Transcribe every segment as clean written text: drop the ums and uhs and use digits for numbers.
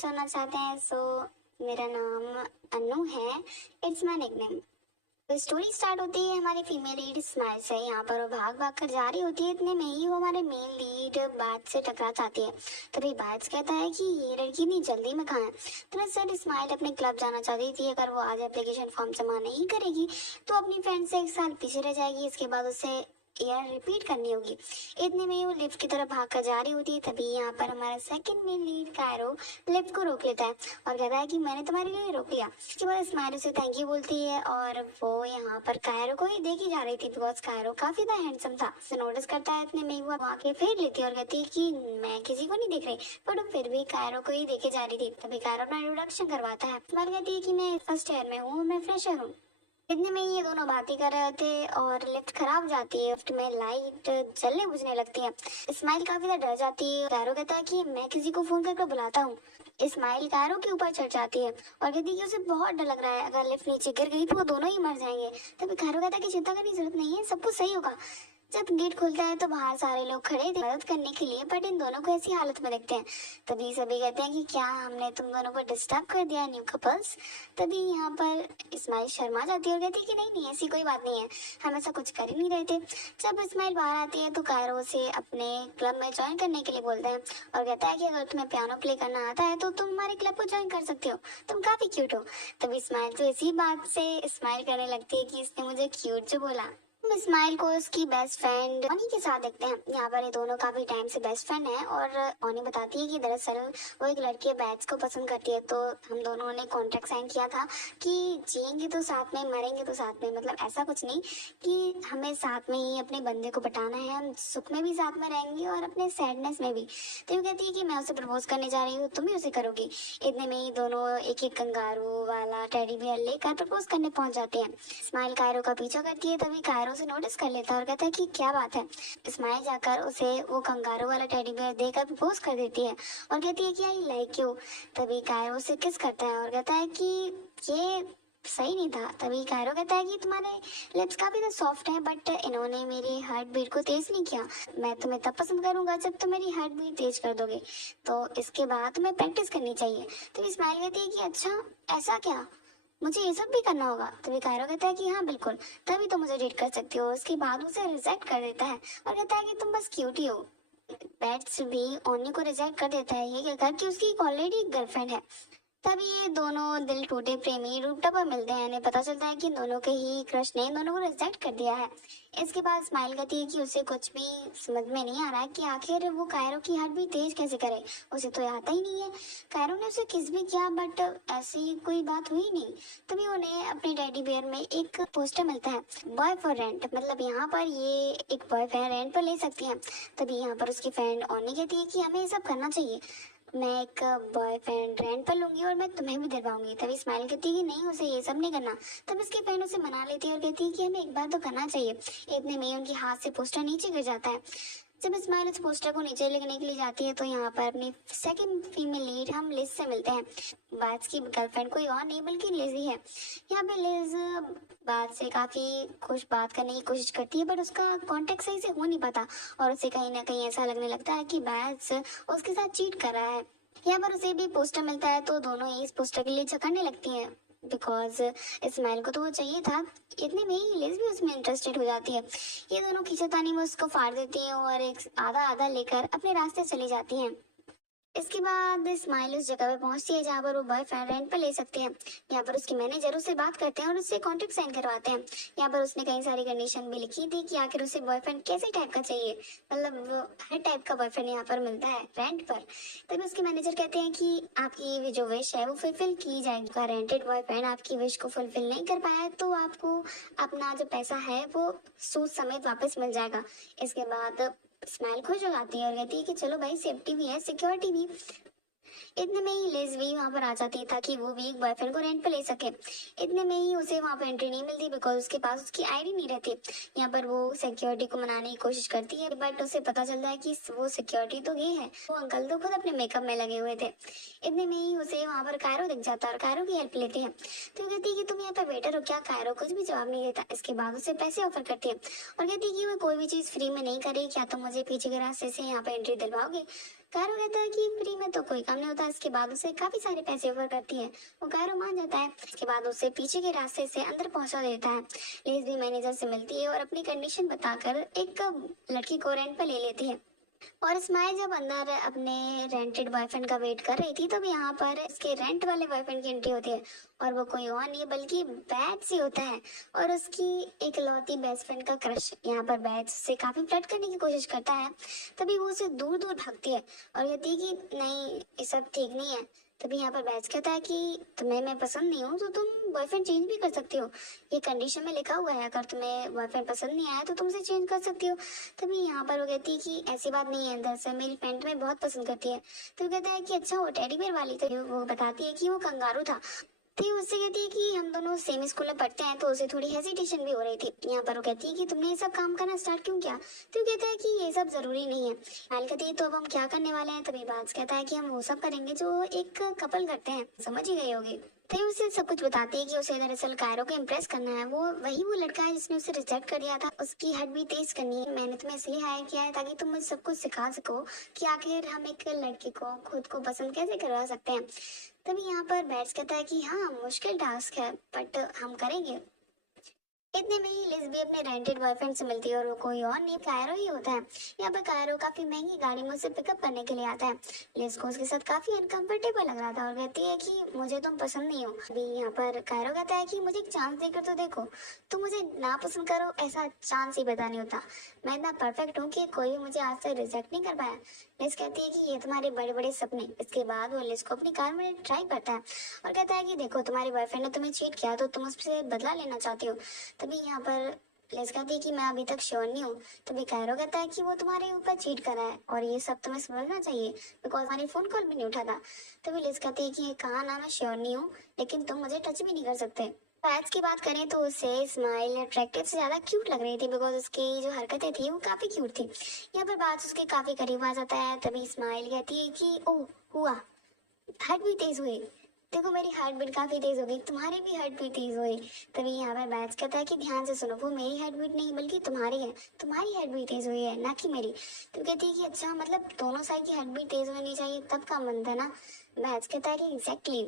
जानना चाहते हैं मेरा नाम अनु है। It's my nickname. तो स्टोरी स्टार्ट होती है हमारी फीमेल लीड स्माइल से। यहाँ पर वो भाग भाग कर जा रही होती है, इतने में ही वो हमारे मेन लीड बैट से टकरा जाती है। तभी बैट्स कहता है कि ये लड़की इतनी जल्दी में कहाँ है। दरअसल स्माइल अपने क्लब जाना चाहती थी। अगर वो आज एप्लीकेशन फॉर्म जमा नहीं करेगी तो अपनी फ्रेंड से 1 साल पीछे रह जाएगी। इसके बाद उसे ईयर रिपीट करनी होगी। इतने में वो लिफ्ट की तरफ भाग कर जा रही होती है। तभी यहाँ पर हमारा second main lead Cairo lift को रोक लेता है और कहता है कि मैंने तुम्हारे लिए रोक लिया। इसके बाद स्माइल उसे थैंक यू बोलती है और वो यहाँ पर कायरो को ही देखी जा रही थी बिकॉज कायरो काफी ज्यादा हैंडसम था। उसे नोटिस करता है। इतने में वो आके फेर लेती है और कहती है कि मैं किसी को नहीं देख रही, बट वो फिर भी कायरो को ही देखे जा रही थी। तभी कायरो अपना इंट्रोडक्शन करवाता है। स्माइल कहती है कि मैं फर्स्ट ईयर में हूँ, मैं फ्रेशर हूँ। इतने में ये दोनों बातें कर रहे थे और लिफ्ट खराब जाती है। लिफ्ट में लाइट जलने बुझने लगती है। स्माइल काफी ज्यादा डर जाती है। कायरो कहता है कि मैं किसी को फोन करके बुलाता हूँ। स्माइल कायरो के ऊपर चढ़ जाती है और कहती है कि उसे बहुत डर लग रहा है, अगर लिफ्ट नीचे गिर गई तो वो दोनों ही मर जाएंगे। तभी कायरो कहता है कि चिंता करने की जरूरत नहीं है, सब कुछ सही होगा। जब गेट खुलता है तो बाहर सारे लोग खड़े थे मदद करने के लिए, बट इन दोनों को ऐसी हालत में देखते हैं। तभी सभी कहते हैं कि क्या हमने तुम दोनों को डिस्टर्ब कर दिया न्यू कपल्स। तभी यहाँ पर स्माइल शर्मा जाती है और कहती है कि नहीं नहीं, ऐसी कोई बात नहीं है, हम ऐसा कुछ कर ही नहीं रहे थे। जब स्माइल बाहर आती है तो कायरो उसे अपने क्लब में ज्वाइन करने के लिए बोलता है और कहता है कि अगर तुम्हें पियानो प्ले करना आता है तो तुम हमारे क्लब को ज्वाइन कर सकते हो, तुम काफी क्यूट हो। तभी स्माइल तो इसी बात से स्माइल करने लगती है कि इसने मुझे क्यूट जो बोला। हम स्माइल को उसकी बेस्ट फ्रेंड ऑनी के साथ देखते हैं। यहाँ पर ये दोनों काफी टाइम से बेस्ट फ्रेंड हैं और ऑनी बताती है कि दरअसल वो एक लड़के बैट्स को पसंद करती है। तो हम दोनों ने कॉन्ट्रैक्ट साइन किया था कि जिएंगे तो साथ में, मरेंगे तो साथ में। मतलब ऐसा कुछ नहीं कि हमें साथ में ही अपने बंदे को पटाना है, हम सुख में भी साथ में रहेंगे और अपने सैडनेस में भी। तो वो कहती है कि मैं उसे प्रपोज करने जा रही हूँ, तुम भी उसे करोगी। इतने में ही दोनों एक एक कंगारू वाला टेडी बियर लेकर प्रपोज करने पहुंच जाते हैं। स्माइल कायरो का पीछा करती है। तभी कायरो उसे नोटिस कर लेता है और कहता है कि क्या बात है। स्माइल जाकर उसे वो कंगारू वाला टेडी बियर देकर प्रपोज कर देती है और कहती है कि आई लाइक यू। तभी कायरो उसे किस करता है और कहता है कि ये सही नहीं था। तभी कायरो कहता है कि तुम्हारे लिप्स काफी तो सॉफ्ट है, बट इन्होंने मेरी हार्ट बीट को तेज नहीं किया। मैं तुम्हें तब पसंद करूंगा जब तुम मेरी हार्ट बीट तेज कर दोगे, तो इसके बाद तुम्हें प्रैक्टिस करनी चाहिए। तो स्माइल कहती है कि अच्छा ऐसा क्या, मुझे ये सब भी करना होगा। तभी कायरो कहता है कि हाँ बिल्कुल, तभी तो मुझे डेट कर सकती हो। उसके बाद उसे रिजेक्ट कर देता है और कहता है कि तुम बस क्यूट ही हो। बैट्स भी ओनी को रिजेक्ट कर देता है, ये कहकर कि उसकी ऑलरेडी गर्लफ्रेंड है। तभी ये दोनों दिल टूटे प्रेमी रूपटॉप पर मिलते हैं। इन्हें पता चलता है कि दोनों के ही क्रश ने इन दोनों को रिजेक्ट कर दिया है। इसके बाद स्माइल कहती है कि उसे कुछ भी समझ में नहीं आ रहा है कि आखिर वो कायरो की हार्ट भी तेज कैसे करे, उसे तो आता ही नहीं है। कायरो ने उसे किस भी किया बट ऐसी कोई बात हुई नहीं। तभी उन्हें अपने टेडी बियर में एक पोस्टर मिलता है, बॉय फॉर रेंट, मतलब यहाँ पर ये एक बॉयफ्रेंड रेंट पर ले सकती है। तभी यहाँ पर उसकी फ्रेंड ओनी कहती है कि हमें ये सब करना चाहिए, मैं एक बॉयफ्रेंड रेंट पर लूंगी और मैं तुम्हें भी दिलवाऊंगी। तभी स्माइल कहती है कि नहीं, उसे ये सब नहीं करना। तब इसकी फ्रेंड उसे मना लेती है और कहती है कि हमें एक बार तो करना चाहिए। इतने में उनके हाथ से पोस्टर नीचे गिर जाता है। जब स्माइल उस पोस्टर को नीचे लेने के लिए जाती है तो यहाँ पर अपनी सेकंड फीमेल लीड हम लिज से मिलते हैं। बात की गर्लफ्रेंड कोई और नहीं बल्कि लिज ही है। यहाँ पे लिज बात से काफी खुश बात करने की कोशिश करती है, बट उसका कांटेक्ट सही से हो नहीं पाता और उसे कहीं ना कहीं ऐसा लगने लगता है कि बैट्स उसके साथ चीट कर रहा है। यहाँ पर उसे भी पोस्टर मिलता है तो दोनों ही इस पोस्टर के लिए झगड़ने लगती हैं बिकॉज स्माइल को तो वो चाहिए था। इतने में ही लिज भी उसमें इंटरेस्टेड हो जाती है। ये दोनों खींचातानी में उसको फाड़ देती हैं और एक आधा आधा लेकर अपने रास्ते चली जाती हैं। इसके बाद स्माइल उस जगह पे पहुंचती है जहाँ पर वो बॉयफ्रेंड रेंट पे ले सकते हैं। यहाँ पर उसके मैनेजर उससे बात करते हैं और उससे कॉन्ट्रैक्ट साइन करवाते हैं। यहाँ पर उसने कई सारी कंडीशन भी लिखी थी कि आखिर उसे बॉयफ्रेंड कैसे टाइप का चाहिए, मतलब वो हर टाइप का बॉयफ्रेंड यहाँ पर मिलता है रेंट पर। तभी उसके मैनेजर कहते हैं कि आपकी जो विश है वो फुलफिल की जाएगी। रेंटेड बॉयफ्रेंड आपकी विश को फुलफिल नहीं कर पाया तो आपको अपना जो पैसा है वो सूद समेत वापस मिल जाएगा। इसके बाद स्माइल खुश हो जाती है और कहती है कि चलो भाई, सेफ्टी भी है, सिक्योरिटी भी। इतने में ही लिज भी वहां पर आ जाती है ताकि वो भी एक बॉयफ्रेंड को रेंट पे ले सके। इतने में ही उसे वहां पर एंट्री नहीं मिलती बिकॉज उसके पास उसकी आईडी नहीं रहती। यहाँ पर वो सिक्योरिटी को मनाने की कोशिश करती है बट उसे पता चलता है कि वो सिक्योरिटी तो ये है, वो अंकल तो खुद अपने मेकअप में लगे हुए थे। इतने में ही उसे वहां पर कायरो दिख जाता है और कायरो की हेल्प लेते हैं। तो कहती है कि तुम यहाँ पर वेटर हो क्या। कायरो कुछ भी जवाब नहीं देता। इसके बाद उसे पैसे ऑफर करती है और कहती है कि वो कोई भी चीज फ्री में नहीं करेगी, क्या तुम मुझे पीछे के रास्ते से यहाँ पर एंट्री दिलवाओगे। कायरो कहता है कि फ्री में तो कोई काम नहीं होता। इसके बाद उसे काफी सारे पैसे ऑफर करती है। वो कायरो मान जाता है। इसके बाद उसे पीछे के रास्ते से अंदर पहुंचा देता है। लिज भी मैनेजर से मिलती है और अपनी कंडीशन बताकर एक लड़की को रेंट पर ले लेती है। और स्माइल जब अंदर अपने रेंटेड बॉयफ्रेंड का वेट कर रही थी तब यहाँ पर इसके रेंट वाले बॉयफ्रेंड की एंट्री होती है। और वो कोई और नहीं बल्कि बैट्स ही होता है और उसकी इकलौती बेस्ट फ्रेंड का क्रश। यहाँ पर बैट्स से काफी फ्लर्ट करने की कोशिश करता है। तभी वो उसे दूर दूर भागती है और कहती है कि नहीं, ये सब ठीक नहीं है। तभी यहाँ पर बैट्स कहता है कि तुम्हें मैं पसंद नहीं हूँ तो तुम बॉयफ्रेंड चेंज भी कर सकती हो। ये कंडीशन में लिखा हुआ है, अगर तुम्हें बॉयफ्रेंड पसंद नहीं आया तो तुम उसे चेंज कर सकती हो। तभी यहाँ पर वो कहती है कि ऐसी बात नहीं है, दरअसल मेरी फ्रेंड तुम्हें बहुत पसंद करती है। तो वो कहता है कि अच्छा, वो टेडी बेयर वाली। तो वो बताती है कि वो कंगारू था। थी उससे कहती है कि हम दोनों सेम स्कूल में पढ़ते हैं, तो उसे थोड़ी हेजिटेशन भी हो रही थी। यहाँ पर वो कहती है कि तुमने ये सब काम करना स्टार्ट क्यों किया। तो वो कहता है कि ये सब जरूरी नहीं है। माइल कहती है तो अब हम क्या करने वाले हैं। तभी बात कहता है कि हम वो सब करेंगे जो एक कपल करते हैं, समझ ही गई होगी। तो उसे सब कुछ बताती है कि उसे दरअसल कायरो को इम्प्रेस करना है। वो लड़का है जिसने उसे रिजेक्ट कर दिया था। उसकी हट भी तेज करनी है। मैंने तुम्हें इसलिए हायर किया है ताकि तुम मुझे सब कुछ सिखा सको कि आखिर हम एक लड़की को खुद को पसंद कैसे करवा सकते हैं। तभी यहाँ पर बैट्स कहता है कि हाँ, मुश्किल टास्क है बट हम करेंगे। इतने में ही लिज भी अपने रेंटेड बॉयफ्रेंड से मिलती है और वो कोई और नहीं, कायरो ही होता है। यहाँ पर कायरो काफी महंगी गाड़ी में उसे पिकअप करने के लिए आता है। लिज को उसके साथ काफी अनकंफर्टेबल लग रहा था और कहती है कि मुझे तुम पसंद नहीं हो। अभी यहाँ पर कायरो कहता है कि मुझे एक चांस देकर तो देखो, तुम मुझे ना पसंद करो ऐसा चांस ही पता नहीं होता। मैं इतना परफेक्ट हूँ कि कोई भी मुझे आज तक रिजेक्ट नहीं कर पाया। लिज कहती है कि ये तुम्हारे बड़े बड़े सपने। इसके बाद वो लिज को अपनी कार में ट्राई करता है और कहता है कि देखो, तुम्हारे बॉयफ्रेंड ने तुम्हें चीट किया तो तुम उससे बदला लेना चाहती हो। तभी यहाँ पर लिज कहती है कि मैं अभी तक श्योर नहीं हूँ। तभी कायरो कहता है कि वो तुम्हारे ऊपर चीट कर रहा है और ये सब तुम्हें समझना चाहिए बिकॉज हमारी फोन कॉल भी नहीं उठा था। तभी लिज कहती है कि कहा ना, मैं श्योर नहीं हूँ लेकिन तुम मुझे टच भी नहीं कर सकते। फैट्स की बात करें तो उसे स्माइल अट्रैक्टिव से ज्यादा क्यूट लग रही थी बिकॉज उसकी जो हरकतें थी वो काफी क्यूट थी। यहाँ पर बात उसके काफी करीब आ जाता है। तभी स्माइल कहती है कि ओह हुआ, हार्ट भी तेज हुई। देखो, मेरी हार्ट बीट काफी तेज हो गई, तुम्हारी भी हार्ट बीट तेज हुई। तभी यहाँ पर बैच कहता है कि ध्यान से सुनो, वो मेरी हार्ट बीट नहीं बल्कि तुम्हारी है। तुम्हारी हार्ट बीट तेज हुई है ना कि मेरी। तो कहती है कि अच्छा, मतलब दोनों साइड की हार्ट बीट तेज होनी चाहिए तब काम बनता है ना। बैच कहता है कि एग्जैक्टली।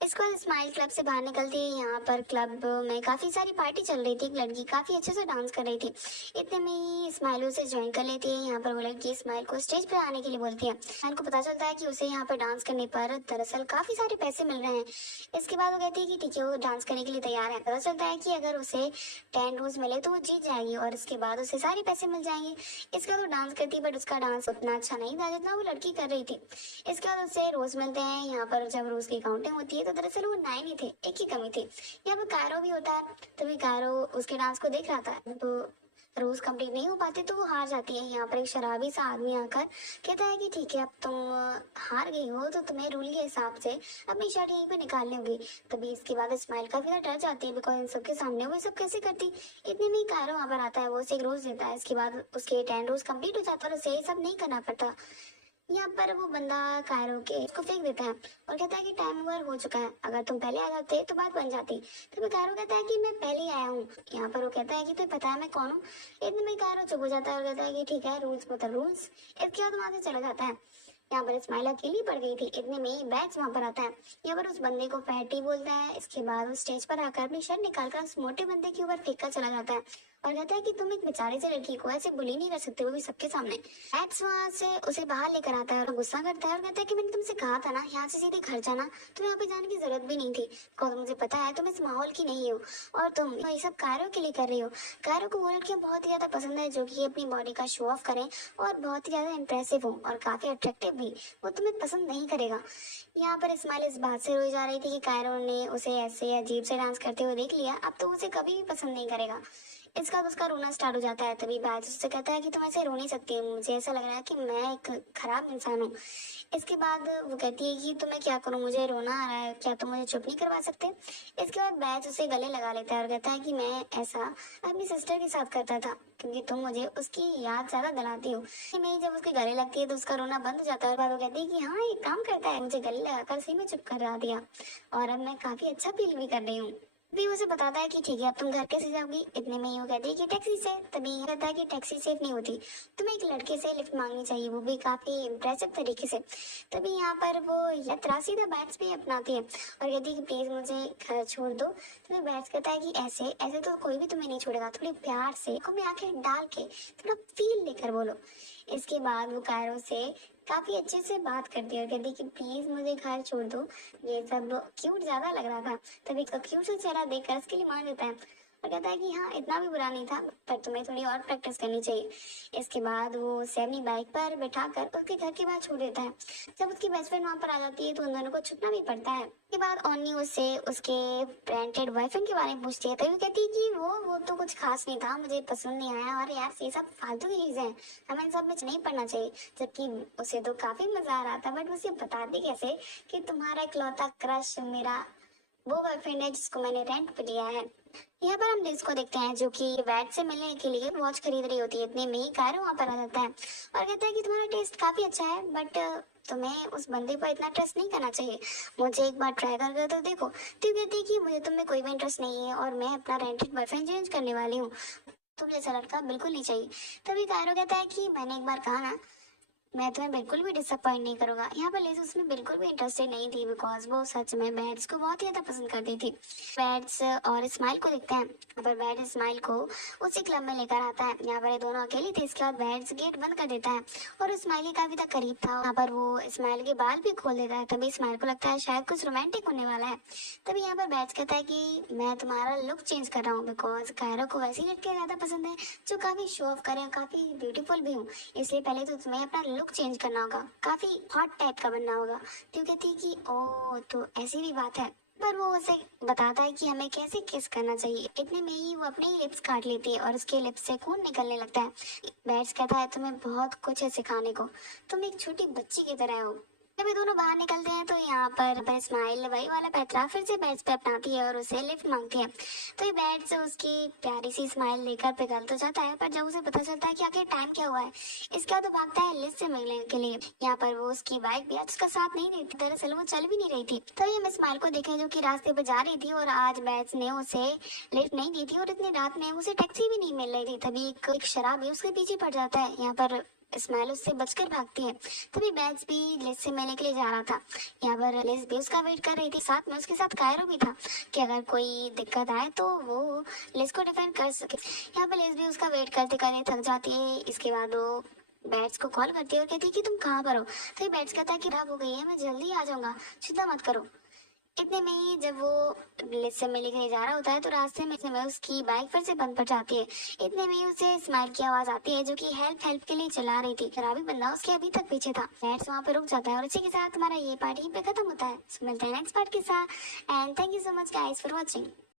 इसके बाद स्माइल क्लब से बाहर निकलती है। यहाँ पर क्लब में काफी सारी पार्टी चल रही थी। एक लड़की काफी अच्छे से डांस कर रही थी। इतने में ही स्माइल उसे ज्वाइन कर लेती है। यहाँ पर वो लड़की स्माइल को स्टेज पे आने के लिए बोलती है। स्माइल को पता चलता है कि उसे यहाँ पर डांस करने पर दरअसल काफी सारे पैसे मिल रहे हैं। इसके बाद वो कहती है कि ठीक है, वो डांस करने के लिए तैयार है। पता चलता है कि अगर उसे 10 रोज मिले तो वो जीत जाएगी और इसके बाद उसे सारे पैसे मिल जाएंगे। इसके बाद वो डांस करती है बट उसका डांस उतना अच्छा नहीं था जितना वो लड़की कर रही थी। इसके बाद उसे रोज मिलते हैं। यहाँ पर जब रोज की काउंटिंग होती है तो दरअसल वो 9 ही थे, एक ही कमी थी। यहाँ पर कायरो भी होता है। तभी कायरो उसके डांस को देख रहा था। तो रोज कंप्लीट नहीं हो पाते तो वो हार जाती है। यहाँ पर एक शराबी सा आदमी आकर कहता है कि ठीक है, अब तुम हार गई हो तो तुम्हें रूल के हिसाब से अपनी शर्ट यहीं पे निकालनी होगी। तभी इसके बाद स्माइल काफी ज्यादा डर जाती है बिकॉज इन सबके सामने वो ये सब कैसे करती। इतने में ही कायरो वहां पर आता है। वो उसे एक रोज देता है। इसके बाद उसके 10 रोज कंप्लीट हो जाता है और उसे ये सब नहीं करना पड़ता। यहाँ पर वो बंदा कायरो के उसको फेंक देता है और कहता है कि टाइम ओवर हो चुका है, अगर तुम पहले आ जाते तो बात बन जाती। तभी कायरो कहता है कि मैं पहले ही आया हूँ। यहाँ पर वो कहता है कि तुम्हें पता है मैं कौन हूँ। इतने में कायरो चुप हो जाता है और कहता है कि ठीक है, रूल्स मतलब रूल्स। इसके बाद वहां से चला जाता है। यहाँ पर स्माइल अकेली पड़ गई थी। इतने में ही बैग्स वहां पर आता है। यहाँ पर उस बंदे को फैटी बोलता है। इसके बाद वो स्टेज पर आकर अपनी शर्ट निकालकर उस मोटे बंदे के ऊपर फेंक कर चला जाता है और कहता है कि तुम एक बेचारे से लड़की को ऐसे बुली नहीं कर सकते, वो भी सबके सामने। बैग्स वहां से उसे बाहर लेकर आता है और गुस्सा करता है और कहता है कि मैंने तुमसे कहा था ना यहाँ से सीधे घर जाना, तुम्हें यहाँ पे जाने की जरूरत भी नहीं थी बिकॉज मुझे पता है तुम इस माहौल की नहीं हो और तुम ये सब कायरो के लिए कर रही हो। कायरो को वो लड़कियां बहुत ही ज्यादा पसंद है जो कि अपनी बॉडी का शो ऑफ करें और बहुत ही ज्यादा इंप्रेसिव हो और काफी अट्रैक्टिव भी। वो तुम्हें पसंद नहीं करेगा। यहाँ पर स्माइल इस बात से रोई जा रही थी कि कायरो ने उसे ऐसे अजीब से डांस करते हुए देख लिया, अब तो उसे कभी भी पसंद नहीं करेगा। इसके बाद उसका रोना स्टार्ट हो जाता है। तभी बैज उससे कहता है कि तुम ऐसे रो नहीं सकती, मुझे ऐसा लग रहा है कि मैं एक खराब इंसान हूँ। इसके बाद वो कहती है कि तुम्हें क्या करूँ, मुझे रोना आ रहा है, क्या तुम मुझे चुप नहीं करवा सकते। इसके बाद बैज उसे गले लगा लेता है और कहता है कि मैं ऐसा अपनी सिस्टर के साथ करता था क्योंकि तुम मुझे उसकी याद ज्यादा दिलाती हो। मैं जब उसके गले लगती है तो उसका रोना बंद हो जाता है और वो कहती है कि हाँ, एक काम करता है, मुझे गले लगाकर सही में चुप करा दिया और अब मैं काफी अच्छा फील भी कर रही हूँ। भी उसे बताता है कि ठीक है अब तुम घर कैसे जाओगी। इतने में ही वो कहती है कि टैक्सी से। तभी ये कहता है कि टैक्सी सेफ नहीं होती, तुम्हें एक लड़के से लिफ्ट मांगनी चाहिए, वो भी काफी इम्प्रेसिव तरीके से। तभी यहाँ पर वो यात्रा सीधा बैट्स भी अपनाती है और कहती है कि प्लीज मुझे घर छोड़ दो। तभी बैट्स कहता है कि ऐसे ऐसे तो कोई भी तुम्हें नहीं छोड़ेगा, थोड़ी प्यार से आंखों में आंखें डाल के थोड़ा फील लेकर बोलो। इसके बाद वो कायरो से काफी अच्छे से बात करती है और कहती है कि प्लीज मुझे घर छोड़ दो। ये सब क्यूट ज्यादा लग रहा था। तभी इसका क्यूट सा चेहरा देखकर उसके लिए मान लेता है और कहता है कि हाँ इतना भी बुरा नहीं था, पर तुम्हें थोड़ी और प्रैक्टिस करनी चाहिए। इसके बाद वो उसे अपनी बाइक पर बैठाकर उसके घर के बाहर छोड़ देता है। जब उसकी बेस्ट फ्रेंड वहां पर आ जाती है तो उन दोनों को छुपना भी पड़ता है। उसके बाद ओनी उससे उसके रेंटेड बॉयफ्रेंड के बारे में पूछती है, तभी वो कहती है कि वो तो कुछ खास नहीं था, मुझे पसंद नहीं आया, और यार ये सब फालतू की चीजें हैं, हमें इन सब में नहीं पड़ना चाहिए। जबकि उसे तो काफी मजा आ रहा था, बट उसे बताती कैसे कि तुम्हारा इकलौता क्रश मेरा वो बॉयफ्रेंड है जिसको मैंने रेंट पे लिया है। यहाँ पर हम लिज को देखते हैं जो कि वैट से मिलने के लिए वॉच खरीद रही होती है। इतने में ही कायरो वहाँ पर आ जाता है और कहता है कि तुम्हारा टेस्ट काफी अच्छा है, बट तुम्हें उस बंदे पर इतना ट्रस्ट नहीं करना चाहिए, मुझे एक बार ट्राई कर तो देखो। तो कहती है कि मुझे तुम में कोई भी इंटरेस्ट नहीं है और मैं अपना रेंटेड बॉयफ्रेंड चेंज करने वाली हूँ, तुम जैसा लड़का बिल्कुल नहीं चाहिए। तभी कायरो कहता है कि मैंने एक बार कहा ना, मैं तुम्हें बिल्कुल भी डिसअपॉइंट नहीं करूंगा। यहाँ पर लेस उसमें बिल्कुल भी इंटरेस्टेड नहीं थी, बिकॉज वो सच में बैट्स को बहुत ही ज्यादा पसंद करती थी। बैट्स और स्माइल को देखते हैं। यहाँ पर बैट स्माइल को उसी क्लब में लेकर आता है। यहाँ पर ये दोनों अकेले थे। इसके बाद बैट्स गेट बंद कर देता है और स्माइल के काफी तक करीब था। यहाँ पर वो स्माइल के बाल भी खोल देता है। तभी स्माइल को लगता है शायद कुछ रोमांटिक होने वाला है। तभी यहाँ पर बैट्स कहता है कि मैं तुम्हारा लुक चेंज कर रहा हूँ, बिकॉज कायरो को वैसी लड़के ज्यादा पसंद है जो काफी शो ऑफ करे और काफी ब्यूटीफुल भी हूँ, इसलिए पहले तो तुम्हें अपना लुक चेंज करना होगा, काफी हॉट टाइप का बनना होगा। तो कहती है कि ओ तो ऐसी भी बात है। पर वो उसे बताता है कि हमें कैसे किस करना चाहिए। इतने में ही वो अपने ही लिप्स काट लेती है और उसके लिप्स से खून निकलने लगता है। बैट्स कहता है तुम्हें बहुत कुछ है सिखाने को, तुम एक छोटी बच्ची की तरह हो। जब ये दोनों बाहर निकलते हैं तो यहाँ पर स्माइल वही वाला पैतरा फिर से बैट्स पे अपनाती है और उसे लिफ्ट मांगती है। तो ये बैट्स उसकी प्यारी सी स्माइल लेकर पिघल तो जाता है, पर जब उसे पता चलता है कि आखिर टाइम क्या हुआ है, इसके बाद वो भागता है लिज से मिलने के लिए। यहाँ पर वो उसकी बाइक भी आज उसका साथ नहीं देती, दरअसल वो चल भी नहीं रही थी। तो ये स्माइल को देखे जो कि रास्ते पे जा रही थी और आज बैट्स ने उसे लिफ्ट नहीं दी थी और इतनी रात में उसे टैक्सी भी नहीं मिल रही थी। तभी एक शराबी उसके पीछे पड़ जाता है। यहाँ पर स्माइल उससे बचकर भागती है। तभी बैट्स भी लिज से मिलने के लिए जा रहा था। यहाँ पर लिज भी उसका वेट कर रही थी, साथ में उसके साथ कायरो भी था कि अगर कोई दिक्कत आए तो वो लिज को डिफेंड कर सके। यहाँ पर लिज भी उसका वेट करते करते थक जाती है। इसके बाद वो बैट्स को कॉल करती है और कहती है कि तुम कहाँ पर हो। तो ये बैट्स कहता है कि खराब हो गई है, मैं जल्दी आ जाऊंगा, चिंता मत करो। इतने में ही जब वो लिज से मिलने के लिए जा रहा होता है तो रास्ते में उसकी बाइक फिर से बंद पड़ जाती है। इतने में ही उसे स्माइल की आवाज आती है जो कि हेल्प हेल्प के लिए चिल्ला रही थी। शराबी बंदा उसके अभी तक पीछे था। बैट्स वहां पे रुक जाता है और इसी के साथ हमारा ये पार्ट यहीं पे खत्म होता है। मिलते हैं नेक्स्ट पार्ट के साथ and thank you so much guys for watching.